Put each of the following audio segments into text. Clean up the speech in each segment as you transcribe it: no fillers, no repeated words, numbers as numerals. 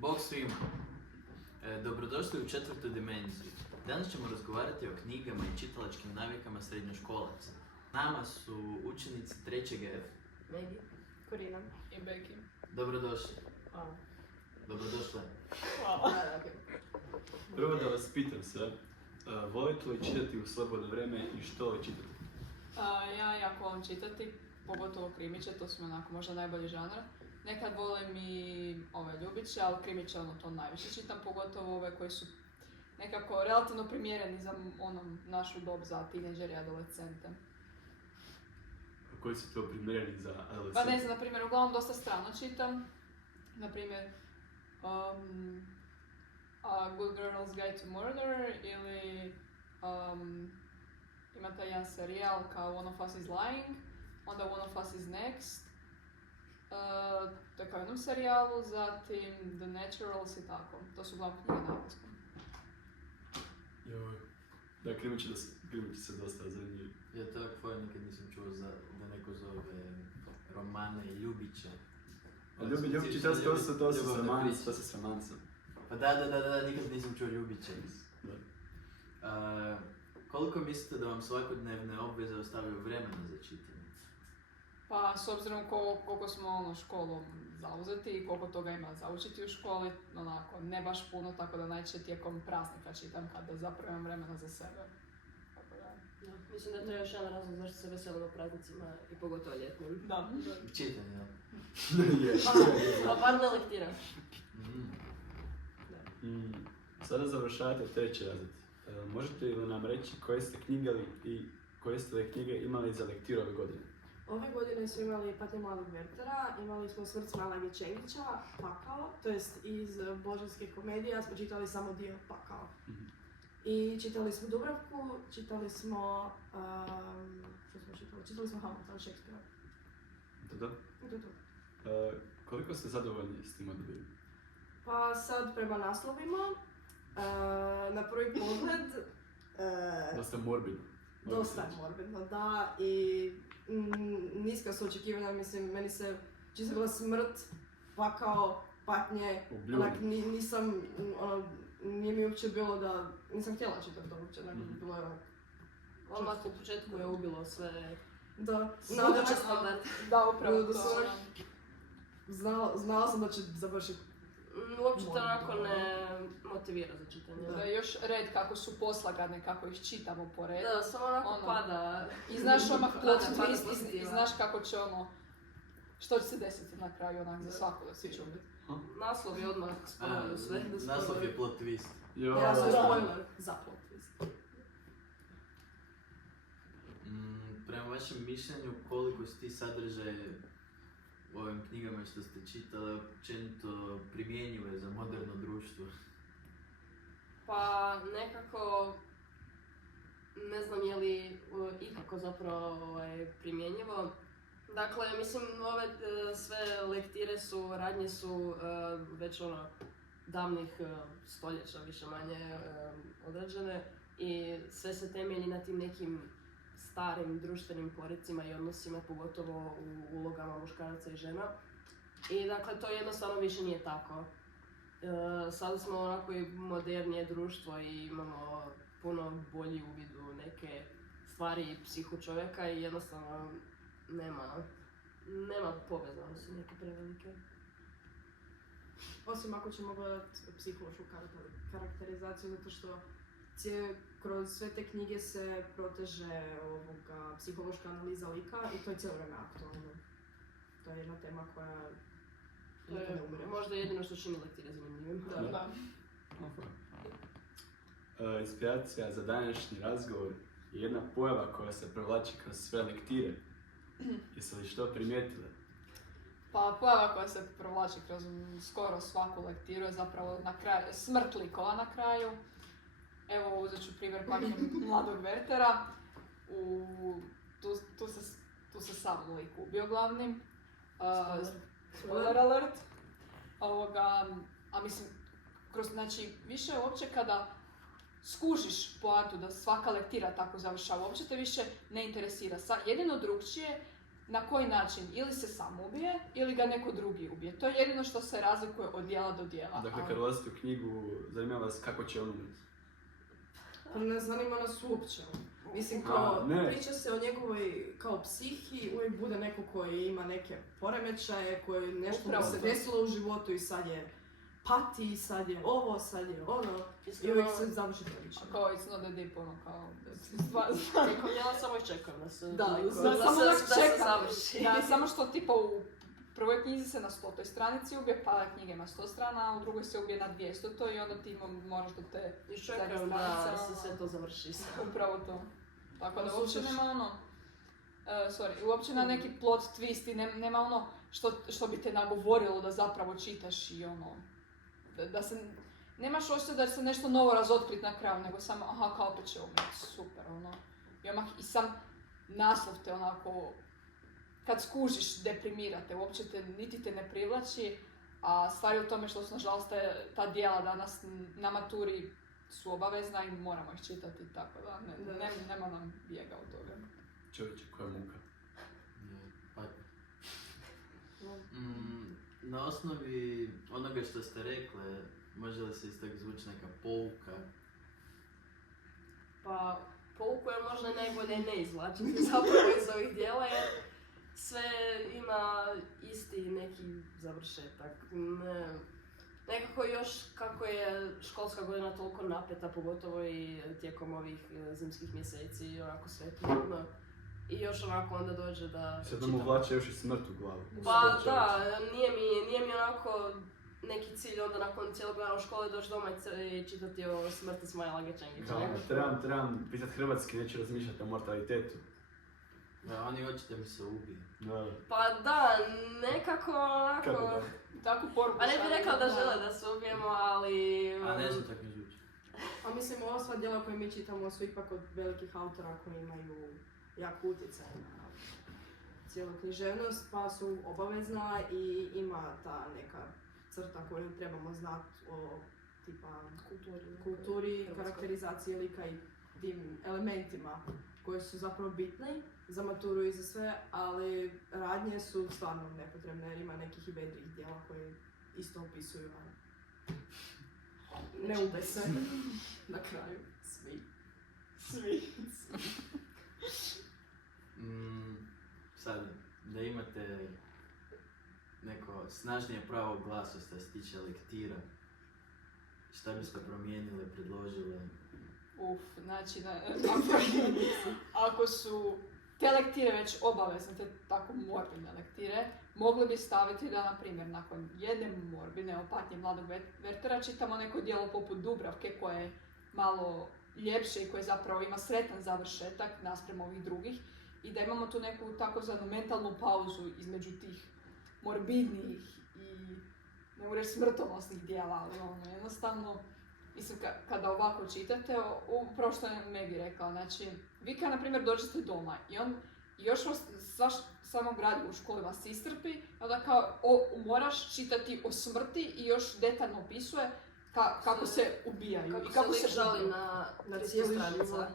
Bog svima! Dobrodošli u četvrtu dimenziju. Danas ćemo razgovarati o knjigama i čitalačkim navikama srednjoškolaca. Nama su učenici 3. F. Megi, Korina i Beki. Dobrodošli. Hvala. Dobrodošle. Hvala. Prvo da vas pitam se, volite li čitati u slobodno vrijeme i što li čitate? Ja jako volim čitati, pogotovo krimiće, to su mi onako možda najbolji žanr. Nekad volim i ove ljubiće, ali krimiće to najviše čitam, pogotovo ove koji su nekako relativno primjereni za našu dob, za tineđere i adolescente. Koji su to primjereni za adolescente? Pa ne znam, na primjer, uglavnom dosta strano čitam. Na primjer, A Good Girl's Guide to Murder ili ima taj jedan serijal kao One of Us is Lying, onda One of Us is Next, to je kao jednom serijalu, zatim The Naturals i tako. To su uglavnom knjige na engleskom. Joj, da krimići se dosta zanimljivi. Ja tako nikad nisam čuo da neko zove romane i ljubiće. Ljubići, to su s romancem. Pa da, nikad nisam čuo ljubiće. Koliko mislite da vam svakodnevne obveze ostavljaju vremena za čitanje? Pa s obzirom koliko smo školom zauzeti i koliko toga ima za učiti u školi, onako, ne baš puno, tako da najčešće tijekom praznika čitam kada zapravo imam vremena za sebe. Tako da. Ja, mislim da je to još jedan razlog zašto se veselimo praznicima i pogotovo ljetnim. Da. Čitanje, da. Pa bar ne lektiraš. Sada završavate 3. razred. Možete li nam reći koje ste knjige imali za lektiru ove godine? Ove godine smo imali Patnje mladog Wertera, imali smo Smrt Smajlage Čengića, Pakao, to jest iz Božanske komedije, smo čitali samo dio Pakao. I čitali smo Dubravku, čitali smo, čitali smo Hamilton, Shakespearea. To? Koliko ste zadovoljni s tim odbijem? Pa sad prema naslovima, na prvi pogled, Dosta morbidno. dosta morbidno, da, i niska su očekivanja, mislim, meni se čisto bila smrt, Pakao, patnje, onak nisam, nije mi uopće bilo da, nisam htjela čitati to uopće, bilo je onak. Odmah u početku je ubilo sve Da, sudeće standarde. Da, upravo to. Znala sam da će završiti. Uopće to onako ne motivira za čitanje. Da, još red kako su poslagane, kako ih čitamo po redu. Da, samo onako pada. I znaš odmah plot twist, pozitiva. i znaš kako će što će se desiti na kraju onak za svako da svi će ubiti. Naslov je odmah spomenuo sve. Naslov je plot twist. Ja sam spoiler za plot twist. Prema vašem mišljenju, koliko su ti sadržaje u ovim knjigama što ste čitali općenito primjenjive za moderno društvo? Pa nekako, ne znam je li ikako zapravo primjenjivo. Dakle, mislim, ove sve lektire su, radnje su već davnih stoljeća više manje odrađene i sve se temelji na tim nekim starim društvenim porecima i odnosima, pogotovo u ulogama muškaraca i žena. I dakle, to jednostavno više nije tako. Sada smo onako i modernije društvo i imamo puno bolji uvid u neke stvari i psihu čovjeka i jednostavno nema povezanosti neke prevelike. Osim ako ćemo gledati psihološku karakterizaciju, zato što kroz sve te knjige se proteže psihološka analiza lika i to je cijelo vrijeme aktualno. To je jedna tema koja nikad ne umire. Možda jedino što čini lektire zanimljivim. Da. Inspiracija za današnji razgovor je jedna pojava koja se provlači kroz sve lektire. Jeste li što primijetile? Pa pojava koja se provlači kroz skoro svaku lektiru je zapravo na kraju, smrt likova na kraju. Evo, uzet ću primjer Patnje mladog Wertera. Tu se sam lik ubio glavnim. Spoiler alert. A mislim, znači, više uopće kada skužiš poantu da svaka lektira tako završava, uopće te više ne interesira. Jedino drugčije, na koji način ili se sam ubije ili ga neko drugi ubije. To je jedino što se razlikuje od dijela do dijela. Dakle, kad ulazite u knjigu, zanima vas kako će on umjeti. Pa ne zanima nas uopće. Mislim, A, kao, ne. priča se o njegovoj kao psihi, uvijek bude neko koji ima neke poremećaje, koji nešto mu Upravo se to. desilo u životu i sad je pati, sad je ovo, sad je ono. I Iskreno, uvijek se završi tragično. Kao it's not that deep, ono kao... tijekom djela samo iščekujem da se, Da, samo da se čekam. završi. Da, samo što tipa u prvoj knjizi se na 100. stranici ubije, pa knjiga ima 100 strana, a u drugoj se ubije na 200 i onda ti moraš da te Iščekujem zadnja da stranica, se sve to završi. upravo to. Tako da Pa uopće slušaš- nema ono, uopće na neki plot twist i nema ono što bi te nagovorilo da zapravo čitaš i ono, da se, nemaš osjećaj da će se nešto novo razotkrit na kraju, nego samo, aha, kao opet će umjeti, super, ono. I odmah i sam naslov te onako, kad skužiš, deprimirate, uopće niti te ne privlači, a stvar je u tome što su, nažalost, ta dijela danas na maturi su obavezna i moramo ih čitati, tako da nema nam bijega od toga. Čovječe, koja muka. Pa, na osnovi onoga što ste rekle, može li se iz tog izvući neka pouka? Pa, pouku je možda najbolje ne izvlačiti zapravo iz ovih dijela, jer sve ima isti neki završetak. Nekako još kako je školska godina toliko napeta, pogotovo i tijekom ovih zimskih mjeseci, onako sve je tmurno. I još onako onda dođe da Sad nam uvlače još i smrt u glavu. Pa da, nije mi onako neki cilj onda nakon cijelog dana u škole doći doma i čitati o smrti Smajlage Čengića. Trebam pisat hrvatski, neću razmišljati o mortalitetu. Da, oni hoćete mi se ubije. Da. Pa da, nekako Kako onako... da? Takvu poruku Pa ne bih šalju, rekla da žele da se ubijemo, ali... A ne znam tako ne zvuči. A mislim, ova sva djela koje mi čitamo su ipak od velikih autora koji imaju jak utjecaj na cijelu književnost, pa su obavezna i ima ta neka crta koju trebamo znati o tipa kulturi, Hrvatskoj. karakterizaciji lika i tim elementima koji su zapravo bitni za maturu i za sve, ali radnje su stvarno nepotrebne jer ima nekih i vedrih djela koji isto opisuju, ali ne ube se na kraju svi. Sad, da imate neko snažnije pravo glasa što se tiče lektira, šta biste promijenili, predložili? Znači, ako su te lektire već obavezne, te tako morbidne lektire, mogli bi staviti da, na primjer, nakon jedne morbidne o patnji mladog Wertera čitamo neko djelo poput Dubravke koje je malo ljepše i koje zapravo ima sretan završetak naspram ovih drugih i da imamo tu neku takozvanu mentalnu pauzu između tih morbidnijih i ne mogu reći smrtonosnih djela, ali ono, jednostavno, mislim, kada ovako čitate, upravo što je Megi rekla, znači, vi kad, na primjer, dođete doma i on još vas samo gradivo u školi vas iscrpi, onda kao moraš čitati o smrti i još detaljno opisuje kako se ubijaju i kako se žali ubiju. na Cijeli 300 stranica. život,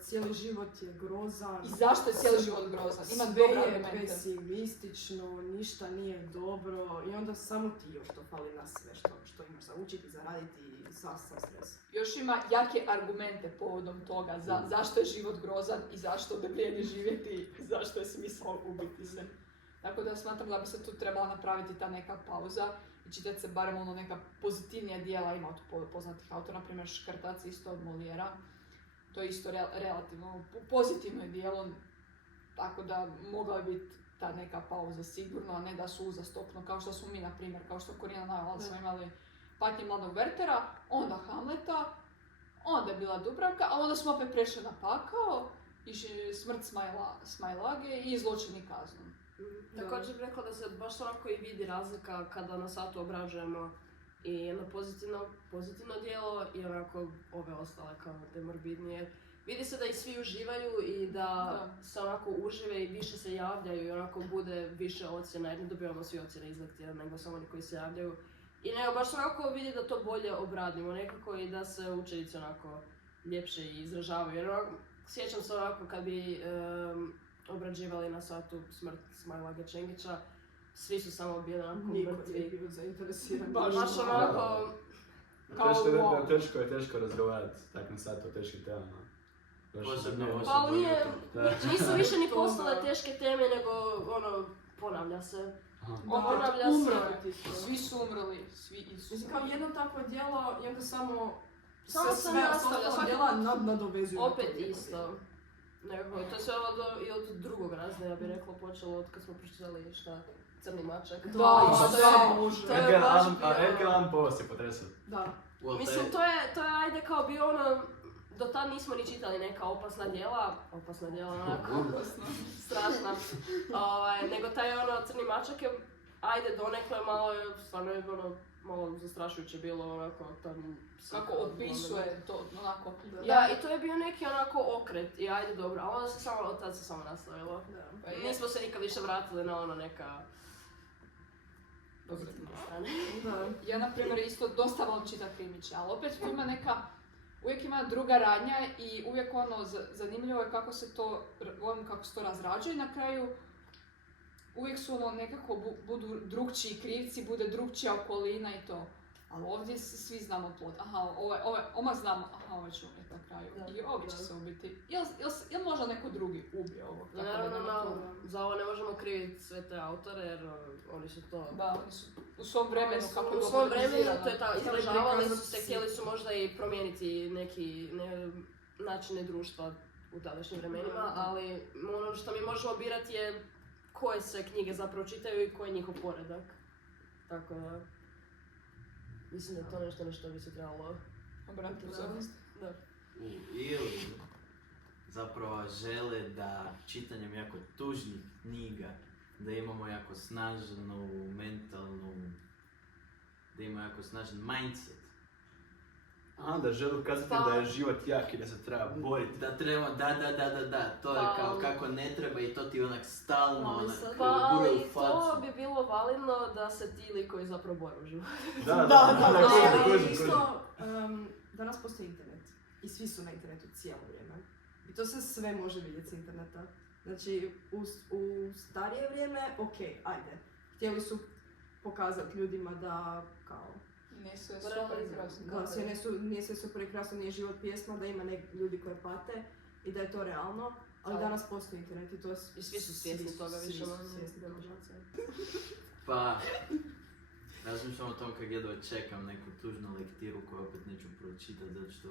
cijeli život je grozan. I zašto je cijeli život grozan? Ima Sve dobre je argumente. pesimistično, ništa nije dobro i onda samo ti još to fali na sve što imaš za učiti, zaraditi i sav stres. Još ima jake argumente povodom toga zašto je život grozan i zašto ne vrijedi živjeti i zašto je smisao ubiti se. Tako da smatram da bi se tu trebala napraviti ta neka pauza i čitati se barem ono neka pozitivnija dijela, ima od poznatih autora, na primjer Škrtac isto od Molijera. To je isto relativno pozitivno dijelo, tako da mogla je biti ta neka pauza sigurno, a ne da su uzastopno, kao što smo mi, na primjer, kao što Korina najavila, smo imali Patnji mladog Wertera, onda Hamleta, onda je bila Dubravka, a onda smo opet prešli na pakao, i smrt Smajlage i zločin i kaznu. Također bih rekla da se baš onako i vidi razlika kada na satu obrađujemo i jedno pozitivno djelo i onako ove ostale kao demorbidnije. Vidi se da i svi uživaju i da se onako užive i više se javljaju i onako bude više ocjena, jer ne dobivamo svi ocjene iz lektira, nego samo oni koji se javljaju. I nego baš onako vidi da to bolje obradimo nekako i da se učenici onako ljepše izražavaju. Jer onako, sjećam se onako kad bi obrađivali na satu smrt Smajla Gečengića. Svi su samo bili onako Niko nije mrtvi. bio zainteresiran. Baš Baš onako, Teško je razgovarati tak na sat o teškim temama. Baš Posebno nije- pa nije, Da. nisu više ni To postale da. teške teme, nego ono, ponavlja se. Aha. Ponavlja Umrli. se. Svi su umrli, svi Isus. Mislim, kao jedno takvo djelo i onda samo Samo se nastavlja, ostala svaki djela put nadovezuju. na to opet djelo. isto. Nego, to se i od drugog razda, ja bih rekla, počelo od kad smo pročitali Crni mačak. Da, da, Bože. to je baš bio- Edgar Allan Poe se potresao. Da. Well, Mislim, to je ajde kao bio ono, do tad nismo ni čitali neka opasna djela, onako, strašna, nego taj ono Crni mačak je, ajde donekle malo je, stvarno je ono, malo zastrašujuće bilo onako tam... Kako opisuje to, onako. Da, i to je bio neki onako okret i ajde dobro, a onda se samo, od tad se samo nastavilo. Da. Pa je. Nismo se nikad više vratili na ono neka... pozitivne strane. Da. Ja, na primjer, isto dosta volim čitati krimiće, ali opet tu ima neka, uvijek ima druga radnja i uvijek ono, zanimljivo je kako se to, volim kako se to razrađuje i na kraju uvijek su ono nekako budu drugčiji krivci, bude drugčija okolina i to. Ali ovdje svi znamo plot. Aha, oma znamo, aha, ovaj će umjeti na kraju. Da. I ovi će se ubiti. Ili možda neko drugi ubije ovog. Tako da Naravno, nema problema. za ovo ne možemo kriviti sve te autore jer oni su to... Da, oni su u svom vremenu kako je U svom vremenu globalizirano. to je tako, Htjeli izražavali su prikazati se, si. htjeli su možda i promijeniti neki načine društva u tadašnjim vremenima, Da. ali ono što mi možemo birati je koje se knjige zapravo čitaju i koji je njihov poredak. Tako da, mislim da je to nešto na što bi se trebalo... Obratiti pozornost. Da. Ili zapravo žele da čitanjem jako tužnih knjiga, da imamo jako snažnu mentalnu, da imamo jako snažan mindset. A, da želi ukazati Pa- da je život jak i da se treba boriti. Da treba, da, to je Pa- kao kako ne treba i to ti onak stalno, Ali onak, sad- Pa, gura ali u to facu. bi bilo validno da se ti likovi zapravo bore u životu. Ali koži. isto, danas postoji internet i svi su na internetu cijelo vrijeme. I to se sve može vidjeti s interneta. Znači, u starije vrijeme, ok, ajde. Htjeli su pokazati ljudima da, kao, Nije sve Super super izrazno. da sve nije sve super i krasno, nije život pjesma, da ima ljudi koji pate i da je to realno. Ali Da. danas postoji internet i to I svi su svjesni toga svi više su manje. svjesni toga. Pa, razmišljam o tom kako jedva čekam neku tužnu lektiru koju opet neću pročitati zato što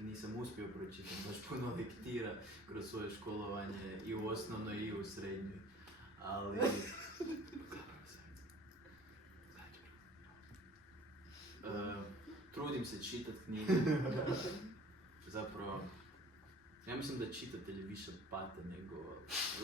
nisam uspio pročitati baš puno lektira kroz svoje školovanje i u osnovnoj i u srednjoj. Ali... trudim se čitati knjige. Zapravo, ja mislim da čitatelji više pate nego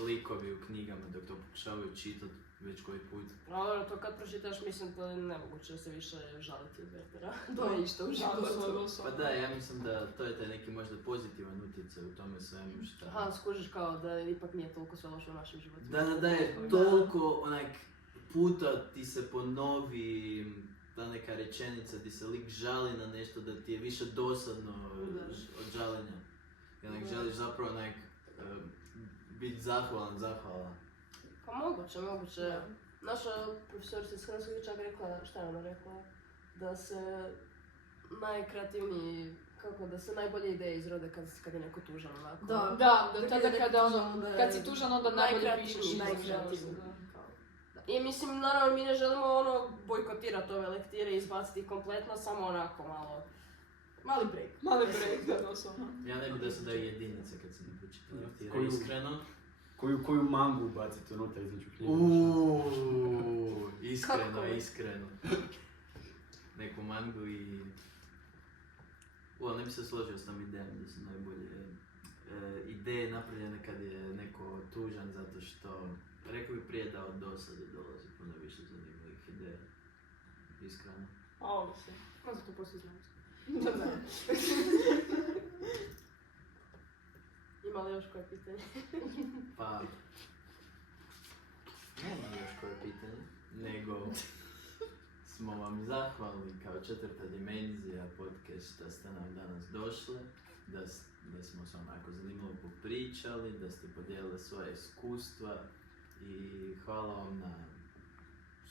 likovi u knjigama dok to pokušavaju čitati već koji put. Ali to kad pročitaš, mislim da je nemoguće se više žaliti od Wertera. Da. To je išto u Da, životu. to Pa da, ja mislim da to je taj neki možda pozitivan utjecaj u tome svemu što... Aha, skužiš kao da ipak nije toliko sve loše u našem životu. Da je toliko onak puta ti se ponovi ta neka rečenica, ti se lik žali na nešto da ti je više dosadno od žaljenja. I onak želiš zapravo onak biti zahvalan. Pa moguće. Naša profesorica iz hrvatskog čak rekla, šta je ona rekla? Da se najkreativniji, kako da se najbolje ideje izrode kad je neko tužan onako. Da. Da, Dok je tada neko kada tužan, ono, onda je- kad si tužan onda najbolje Najkreativniji, pišeš. najkreativniji. Da. I mislim, naravno mi ne želimo ono bojkotirati ove lektire i izbaciti ih kompletno, samo onako malo. Mali break. Mali break, da, doslovno. Ja ne bi da se daju jedinice kad se ne pročita lektira, Koju- iskreno. Koju mangu ubaciti unutra između knjiga? Iskreno, Kako? iskreno. Neku mangu i... ne bi se složio s tom idejom da su najbolje ideje napravljene kad je neko tužan zato što, rekao bi prije da od dosade dolazi puno više zanimljivih ideja. Iskreno. A ovo se. Pa zato postoji znanost. Da, da. Ima li još koje pitanje? Pa... Nema još koje pitanje, nego smo vam zahvalni kao četvrta dimenzija podcasta ste nam danas došli. da smo se onako zanimljivo popričali, da ste podijelili svoje iskustva i hvala vam na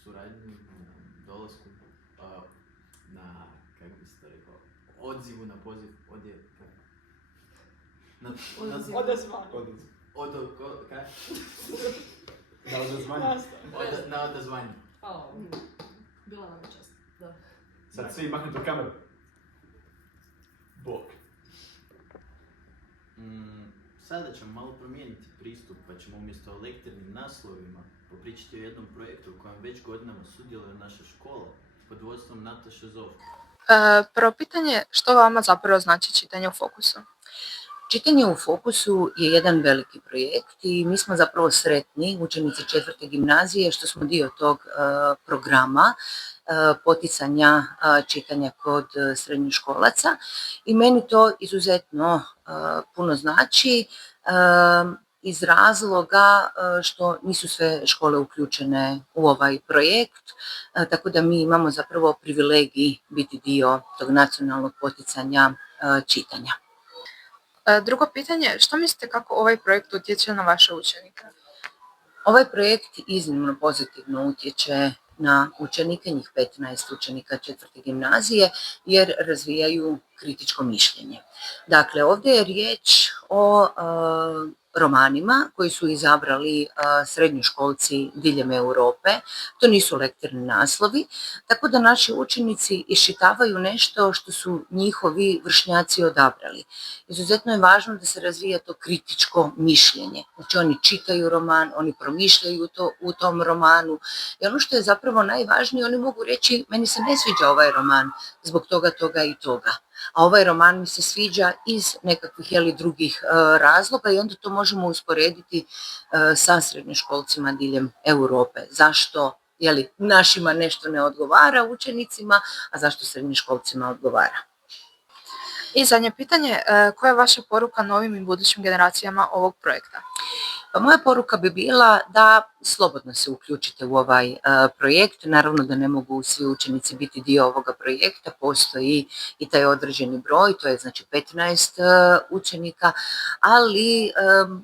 suradnju, na dolasku, na, kako bi se to rekao, odzivu na poziv, na odazvanje. Bila nam je čast. Da. Sad svi mahnete u kameru. Bok. Sada ćemo malo promijeniti pristup, pa ćemo umjesto o lektornim naslovima popričati o jednom projektu u kojem već godinama sudjeluje naša škola pod vodstvom Nataše Zovko. Prvo pitanje, što vama zapravo znači čitanje u fokusu? Čitanje u fokusu je jedan veliki projekt i mi smo zapravo sretni, učenici 4. gimnazije, što smo dio tog programa poticanja čitanja kod srednjoškolaca i meni to izuzetno puno znači iz razloga što nisu sve škole uključene u ovaj projekt, tako da mi imamo zapravo privilegij biti dio tog nacionalnog poticanja čitanja. Drugo pitanje, što mislite kako ovaj projekt utječe na vaše učenike? Ovaj projekt iznimno pozitivno utječe na učenike, njih 15 učenika 4. gimnazije, jer razvijaju kritičko mišljenje. Dakle, ovdje je riječ o romanima koji su izabrali srednjoškolci diljem Europe. To nisu lektorni naslovi, tako da naši učenici iščitavaju nešto što su njihovi vršnjaci odabrali. Izuzetno je važno da se razvija to kritičko mišljenje. Znači oni čitaju roman, oni promišljaju u tom romanu i ono što je zapravo najvažnije, oni mogu reći meni se ne sviđa ovaj roman zbog toga, toga i toga. A ovaj roman mi se sviđa iz nekakvih drugih razloga i onda to možemo usporediti sa srednjoškolcima diljem Europe. Zašto našima nešto ne odgovara učenicima, a zašto srednjoškolcima odgovara? I zadnje pitanje, koja je vaša poruka novim i budućim generacijama ovog projekta? Pa moja poruka bi bila da slobodno se uključite u ovaj projekt. Naravno da ne mogu svi učenici biti dio ovoga projekta, postoji i taj određeni broj, to je znači 15 učenika, ali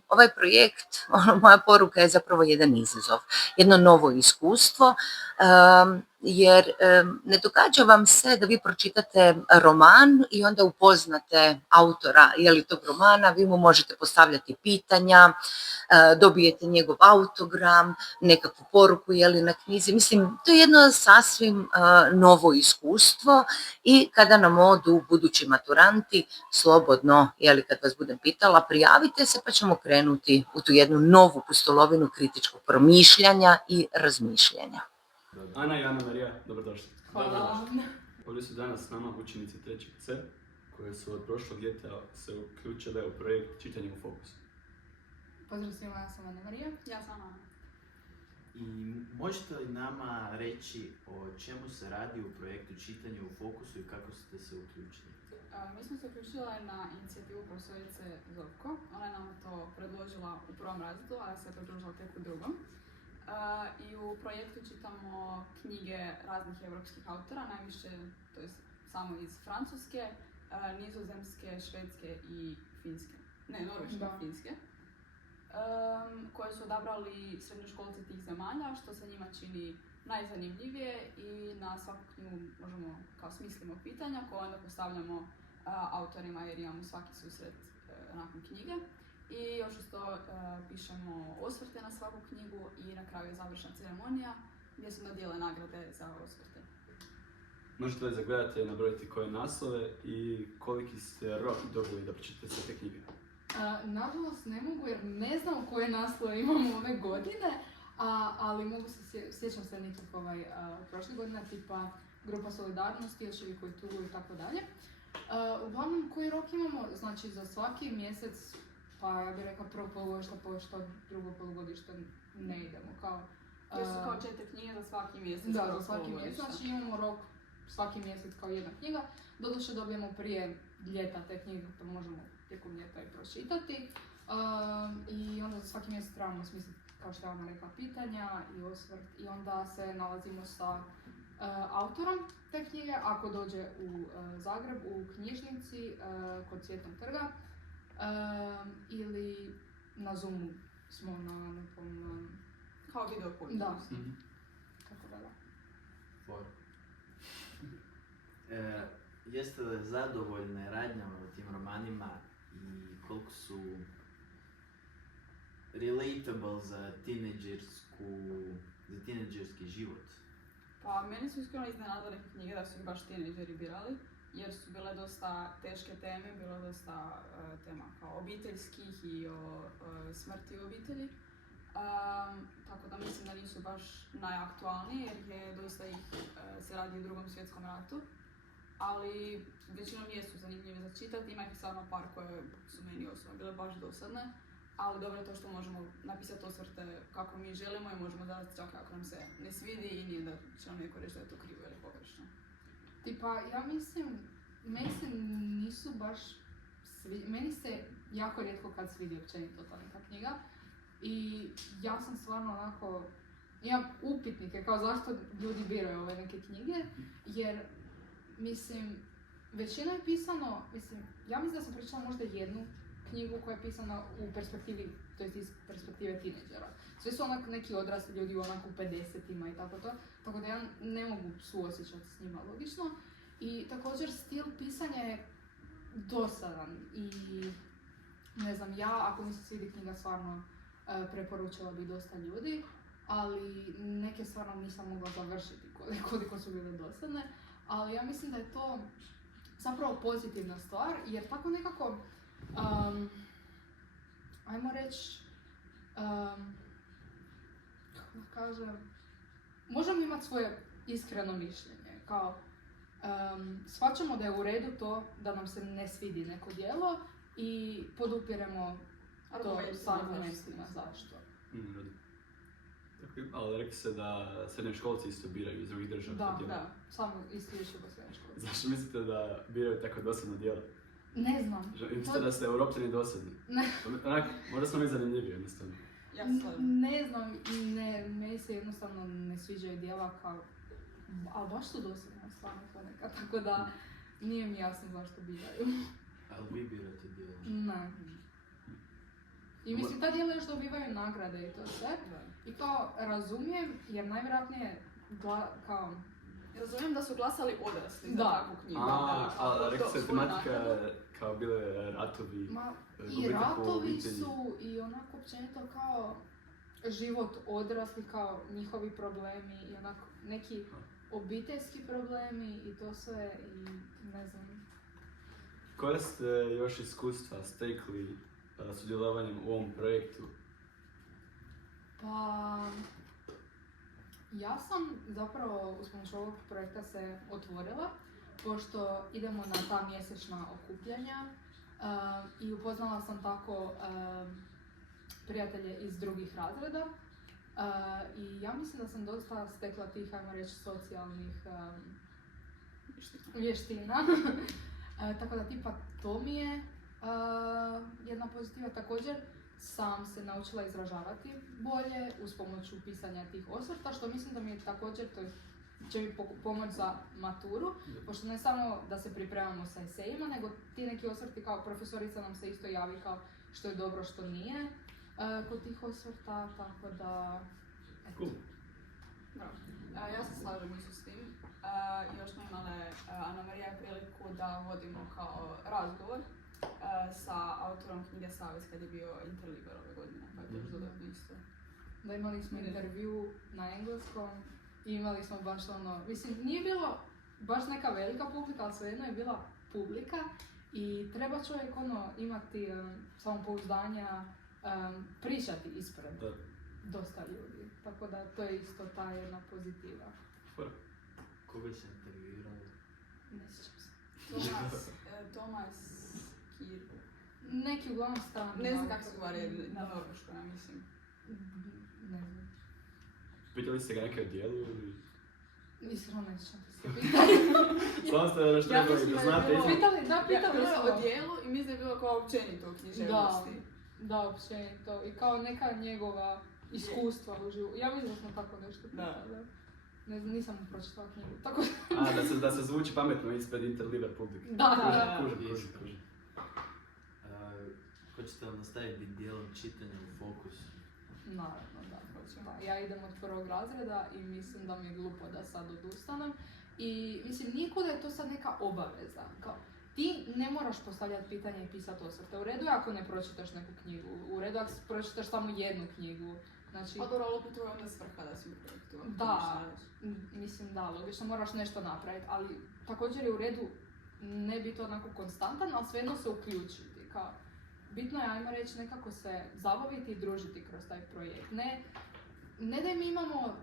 ovaj projekt, moja poruka je zapravo jedan izazov, jedno novo iskustvo, jer ne događa vam se da vi pročitate roman i onda upoznate autora tog romana, vi mu možete postavljati pitanja, dobijete njegov autogram, nekakvu poruku na knjizi. Mislim, to je jedno sasvim novo iskustvo i kada nam odu budući maturanti, slobodno, kad vas budem pitala, prijavite se pa ćemo krenuti u tu jednu novu pustolovinu kritičkog promišljanja i razmišljanja. Ana i Ana Marija, dobrodošli. Hvala. Ovdje su danas s nama učenici 3. C koje su od prošlog ljeta se uključile u projekt Čitanje u fokusu. Pozdrav svima, ja sam Ana Marija. Ja sam Ana. I možete li nama reći o čemu se radi u projektu Čitanje u fokusu i kako ste se uključili? Mi smo se uključile na inicijativu profesorice Zovko. Ona je nam to predložila u prvom razredu, a ja se je pridružila tek u drugom. I u projektu čitamo knjige raznih evropskih autora, najviše, to je samo iz Francuske, Nizozemske, Švedske i Finske. Norveške i Finske. Koje su odabrali srednjoškolci tih zemalja, što se njima čini najzanimljivije i na svaku knjigu možemo smislimo pitanja koje onda postavljamo autorima jer imamo svaki susret nakon knjige. I još uz to pišemo osvrte na svaku knjigu i na kraju je završna ceremonija gdje se dodijele nagrade za osvrte. Možete li zagledati i nabrojiti koje naslove i koliki ste rok dobili da pročitate sve te knjige? Nažalost ne mogu jer ne znam koje naslove imamo ove godine, ali mogu se, sjećam se nekih prošle godine, tipa Grupa solidarnosti, Očevi koji tugu i tako dalje. Uglavnom koji rok imamo, znači za svaki mjesec, pa ja bih rekla prvo polugodište, pošto drugo polugodište ne idemo. To su kao 4 knjige za svaki mjesec. Da, za svaki mjesec, znači imamo rok svaki mjesec kao jedna knjiga. Doduše dobijemo prije ljeta te knjige, to možemo tijekom ljeta i pročitati. I onda za svaki mjesec trebamo smisliti, kao što je ona rekla, pitanja i osvrt. I onda se nalazimo sa autorom te knjige, ako dođe u Zagreb, u knjižnici kod Cvjetnog trga, ili na Zoomu smo na nekom... Kao video podcast. Da. Mhm. Tako da. For. Jeste li zadovoljne radnjama u tim romanima i koliko su relatable za tineđerski život? Pa meni su iskreno iznenadile knjige da su ih baš tineđeri birali, jer su bile dosta teške teme, bilo dosta tema kao obiteljskih i o smrti u obitelji. Tako da mislim da nisu baš najaktualniji jer je dosta ih se radi o Drugom svjetskom ratu. Ali većinom jesu zanimljive za čitati, ima ih samo par koje su meni osobno bile baš dosadne. Ali dobro je to što možemo napisati osvrte kako mi želimo i možemo dati čak ako nam se ne svidi i nije da će nam neko reći da je to krivo ili pogrešno. Tipa, ja mislim, meni se nisu baš meni se jako rijetko kad svidi općenito ta neka knjiga. I ja sam stvarno onako, imam upitnike kao zašto ljudi biraju ove neke knjige, jer mislim, većina je pisano, ja mislim da sam pričala možda jednu knjigu koja je pisana u perspektivi, to jest iz perspektive tineđera. Sve su onak neki odrasli ljudi u onako 50-ima i tako to, tako da ja ne mogu suosjećati s njima logično. I također stil pisanja je dosadan i ne znam, ja ako mi se svidi knjiga stvarno preporučila bi dosta ljudi, ali neke stvarno nisam mogla završiti koliko su bile dosadne, ali ja mislim da je to zapravo pozitivna stvar, jer tako nekako, ajmo reći, kako da kažem, možemo imati svoje iskreno mišljenje, kao shvaćamo da je u redu to da nam se ne svidi neko djelo i podupiremo to s argumentima zašto. Ali rekli se da srednjoškolci isto biraju iz drugih država. Da, samo isto više po srednjoškolci. Zašto mislite da biraju tako dosadno djelo? Ne znam. Mislite da ste Europljani dosadni? Ne. Onak, možda smo mi zanimljivi jednostavno. Ne znam, meni se jednostavno ne sviđaju djela kao, ali baš su dosadne stvarno ponekad, tako da nije mi jasno zašto biraju. Ali vi birate djelo? Ne. I mislim, ta djela još dobivaju nagrade i to sve. I kao, razumijem, jer najvjerojatnije kao... Razumijem da su glasali odrasli za Da. takvu knjigu. Ali rekli ste tematika kao bile ratovi, I gubitak u ratovi obitelji. su i onako općenito kao život odraslih, kao njihovi problemi i onako neki obiteljski problemi i to sve i ne znam. Koje ste još iskustva stekli sudjelovanjem u ovom projektu? Pa, ja sam zapravo uz pomoć ovog projekta se otvorila, pošto idemo na ta mjesečna okupljanja i upoznala sam tako prijatelje iz drugih razreda i ja mislim da sam dosta stekla tih, ajmo reći, socijalnih vještina. Tako da tipa to mi je jedna pozitiva. Također sam se naučila izražavati bolje uz pomoću pisanja tih osvrta, što mislim da mi je također, to će mi pomoći za maturu, pošto ne samo da se pripremamo sa esejima, nego ti neki osvrti kao profesorica nam se isto javi kao što je dobro, što nije kod tih osvrta, tako da... Cool. Ja se slažem isto s tim. Još smo imale, Ana Marija je priliku da vodimo kao razgovor sa autorom knjige Savez kad je bio Interliber ove godine, pa je to još dodatno isto. Da, imali smo intervju na engleskom i imali smo baš ono, mislim, nije bilo baš neka velika publika, ali svejedno je bila publika i treba čovjek ono imati samopouzdanja, pričati ispred dosta ljudi, tako da to je isto ta jedna pozitiva. Koga se intervjuirali? Ne sjećam se. Tomas Kir. Neki uglavnom strani. Ne znam kako se govori na norveškom, ja mislim. Ne znam. Pitali ste ga neke o dijelu ili... Iskreno ne sjećam se pitali. Samo ste još trebali da znate mislim isto. Pitali Bilo je smo. o dijelu i mislim da je bilo kao općenito o književnosti. Da, općenito. I kao neka njegova iskustva u životu. Ja mislim da smo tako nešto pitali. Ne znam, nisam pročitala knjigu, tako Da se zvuči pametno ispred Interliber publike. da. Kužim. Hoćete li nastaviti biti dijelom čitanja u fokusu? Naravno, da, hoću. Da, ja idem od prvog razreda i mislim da mi je glupo da sad odustanem. I mislim, niko da je to sad neka obaveza. Kao, ti ne moraš postavljati pitanja i pisati osvrte. U redu je ako ne pročitaš neku knjigu, u redu ako pročitaš samo jednu knjigu. Znači, Pa dobro, ali opet to je onda svrha da si u projektu. da, mislim da, logično moraš nešto napraviti, ali također je u redu ne biti onako konstantan, ali svejedno se uključiti. Kao, bitno je, ajmo reći, nekako se zabaviti i družiti kroz taj projekt. Ne da mi imamo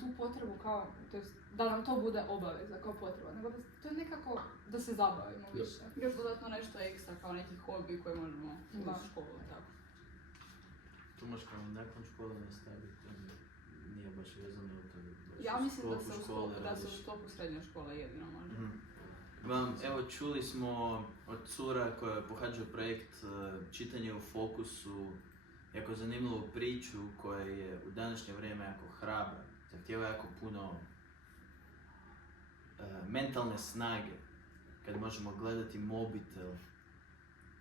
tu potrebu kao, to jest, da nam to bude obaveza kao potreba, nego da to je nekako da se zabavimo više. Još dodatno nešto ekstra, kao neki hobi koji možemo Da. uz školu, tako. Tu možeš kao nakon škole nastaviti, nije baš vezano od toga. Ja mislim da se u škole u sklopu srednje škole jedino može. Evo, čuli smo od cura koja pohađaju projekt Čitanje u fokusu, jako zanimljivu priču koja je u današnje vrijeme jako hrabra. Zahtijeva jako puno mentalne snage, kad možemo gledati mobitel,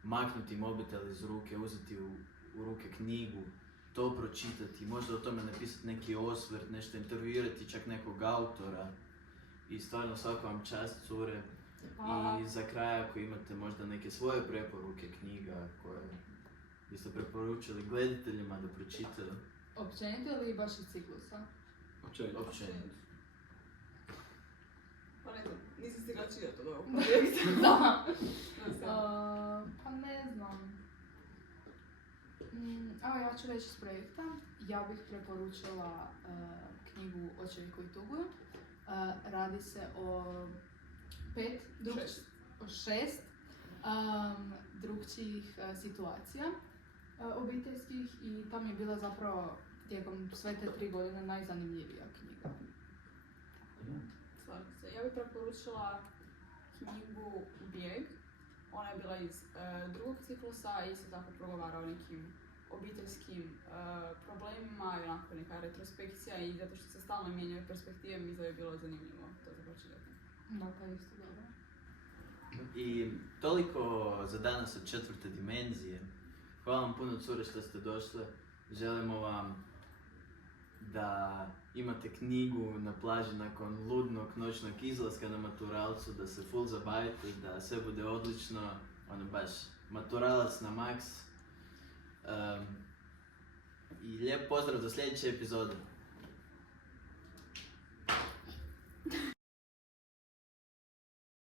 maknuti mobitel iz ruke, uzeti u ruke knjigu, to pročitati, možda o tome napisati neki osvrt, nešto intervjuirati čak nekog autora. I stvarno svaka vam čast, cure. I za kraj, ako imate možda neke svoje preporuke knjiga koje biste preporučili gledateljima da pročitaju. Općenito ili baš iz ciklusa? Općenito. Pa ne znam, nisam stigla čitati od ovog projekta. Da. Pa ne znam. Evo ja ću reći iz projekta. Ja bih preporučila knjigu Očevi koji tuguju. Radi se o šest drugčijih situacija obiteljskih i tam je bila zapravo tijekom sve te 3 godine najzanimljivija knjiga. Slažem se. Ja bih preporučila knjigu Bijeg. Ona je bila iz drugog ciklusa i isto tako progovara o nekim obiteljskim problemima i onako neka retrospekcija i zato što se stalno mijenjaju perspektive, mi da je bilo zanimljivo to za pročitati. Da, to je isto dobro. I toliko za danas od 4. dimenzije. Hvala vam puno, cure, što ste došle. Želimo vam da imate knjigu na plaži nakon ludnog noćnog izlaska na maturalcu, da se full zabavite, da sve bude odlično, ono baš maturalac na maks. I lijep pozdrav do sljedeće epizode.